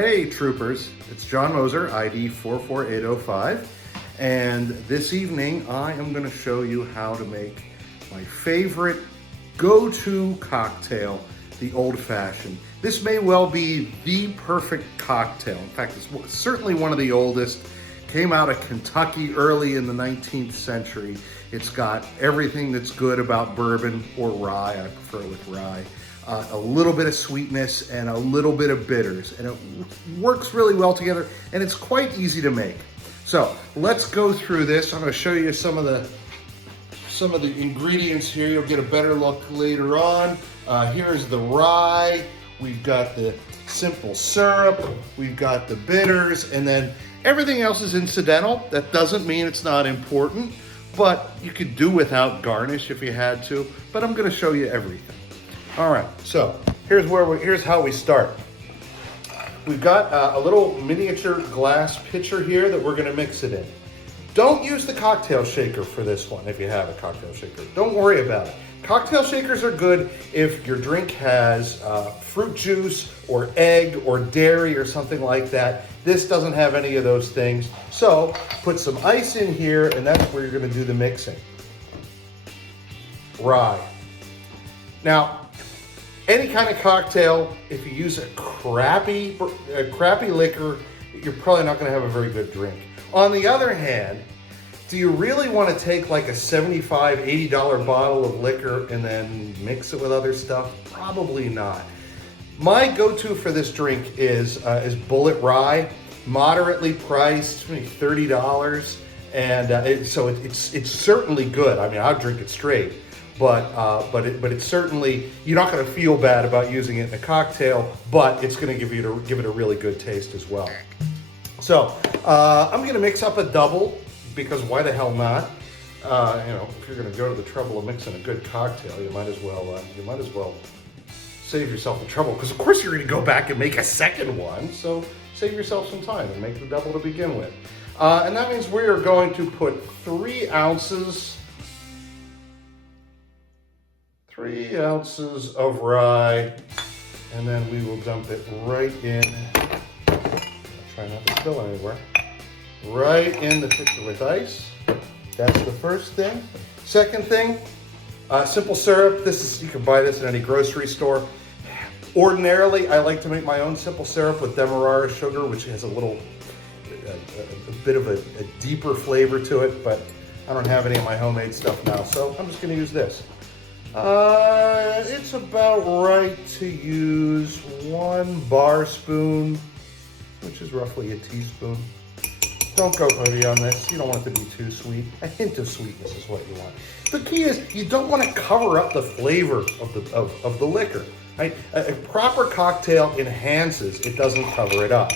Hey troopers, it's John Moser, ID 44805, and this evening I am going to show you how to make my favorite go-to cocktail, the Old Fashioned. This may well be the perfect cocktail. In fact, it's certainly one of the oldest. Came out of Kentucky early in the 19th century. It's got everything that's good about bourbon or rye. I prefer it with rye. A little bit of sweetness and a little bit of bitters, and it works really well together, and it's quite easy to make. So let's go through this. I'm going to show you some of the ingredients here. You'll get a better look later on. Here's the rye. We've got the simple syrup. We've got the bitters, and then everything else is incidental. That doesn't mean it's not important, but you could do without garnish if you had to. But I'm going to show you everything. All right, so here's how we start. We've got a little miniature glass pitcher here that we're gonna mix it in. Don't use the cocktail shaker for this one if you have a cocktail shaker. Don't worry about it. Cocktail shakers are good if your drink has fruit juice or egg or dairy or something like that. This doesn't have any of those things. So put some ice in here, and that's where you're gonna do the mixing. Rye. Now, any kind of cocktail, if you use a crappy liquor, you're probably not gonna have a very good drink. On the other hand, do you really wanna take like a $75, $80 bottle of liquor and then mix it with other stuff? Probably not. My go-to for this drink is Bulleit Rye, moderately priced, maybe $30, and so it's certainly good. I mean, I'll drink it straight. But it's certainly, you're not going to feel bad about using it in a cocktail, but it's going to give it a really good taste as well. So I'm going to mix up a double, because why the hell not? If you're going to go to the trouble of mixing a good cocktail, you might as well save yourself the trouble, because of course you're going to go back and make a second one. So save yourself some time and make the double to begin with. And that means we are going to put 3 ounces of rye, and then we will dump it right in. Try not to spill anywhere. Right in the pitcher with ice. That's the first thing. Second thing, simple syrup. You can buy this at any grocery store. Ordinarily, I like to make my own simple syrup with Demerara sugar, which has a bit of a deeper flavor to it, but I don't have any of my homemade stuff now, so I'm just going to use this. It's about right to use 1 bar spoon, which is roughly a teaspoon. Don't go heavy on this. You don't want it to be too sweet. A hint of sweetness is what you want. The key is you don't want to cover up the flavor of the liquor. Right? A proper cocktail enhances, it doesn't cover it up.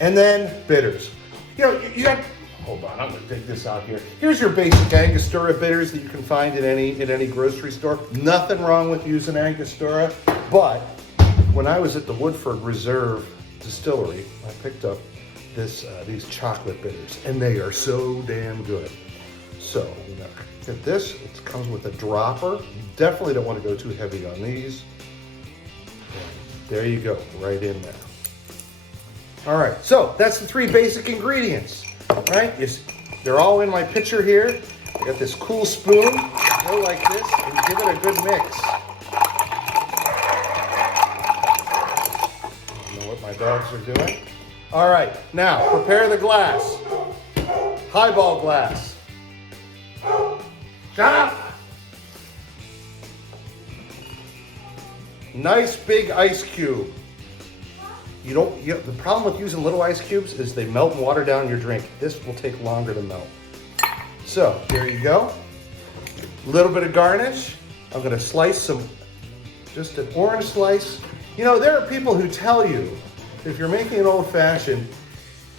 And then bitters. You got. Hold on, I'm gonna take this out here. Here's your basic Angostura bitters that you can find at any grocery store. Nothing wrong with using Angostura, but when I was at the Woodford Reserve Distillery, I picked up these chocolate bitters, and they are so damn good. So, get this. It comes with a dropper. You definitely don't want to go too heavy on these. And there you go, right in there. All right, so that's the 3 basic ingredients. Right, they're all in my pitcher here. I got this cool spoon. Go like this and give it a good mix. I don't know what my dogs are doing. All right, now prepare the glass. Highball glass. Shut up! Nice big ice cube. The problem with using little ice cubes is they melt and water down your drink. This will take longer to melt. So here you go. A little bit of garnish. I'm gonna slice just an orange slice. There are people who tell you if you're making an old fashioned,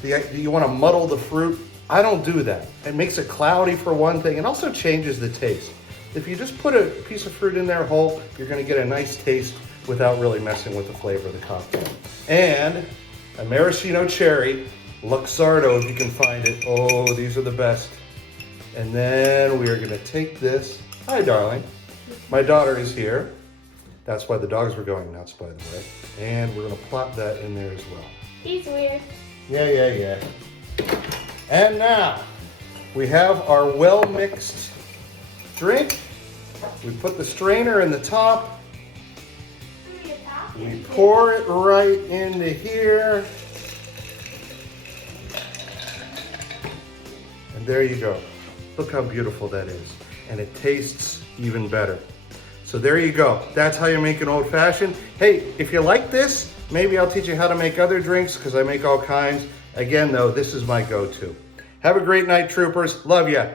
you wanna muddle the fruit. I don't do that. It makes it cloudy for one thing, and also changes the taste. If you just put a piece of fruit in there whole, you're gonna get a nice taste without really messing with the flavor of the cocktail. And a maraschino cherry, Luxardo if you can find it. Oh, these are the best. And then we are gonna take this. Hi, darling. My daughter is here. That's why the dogs were going nuts, by the way. And we're gonna plop that in there as well. He's weird. Yeah. And now we have our well-mixed drink. We put the strainer in the top. We pour it right into here. And there you go. Look how beautiful that is. And it tastes even better. So there you go. That's how you make an old fashioned. Hey, if you like this, maybe I'll teach you how to make other drinks because I make all kinds. Again, though, this is my go-to. Have a great night, troopers. Love ya.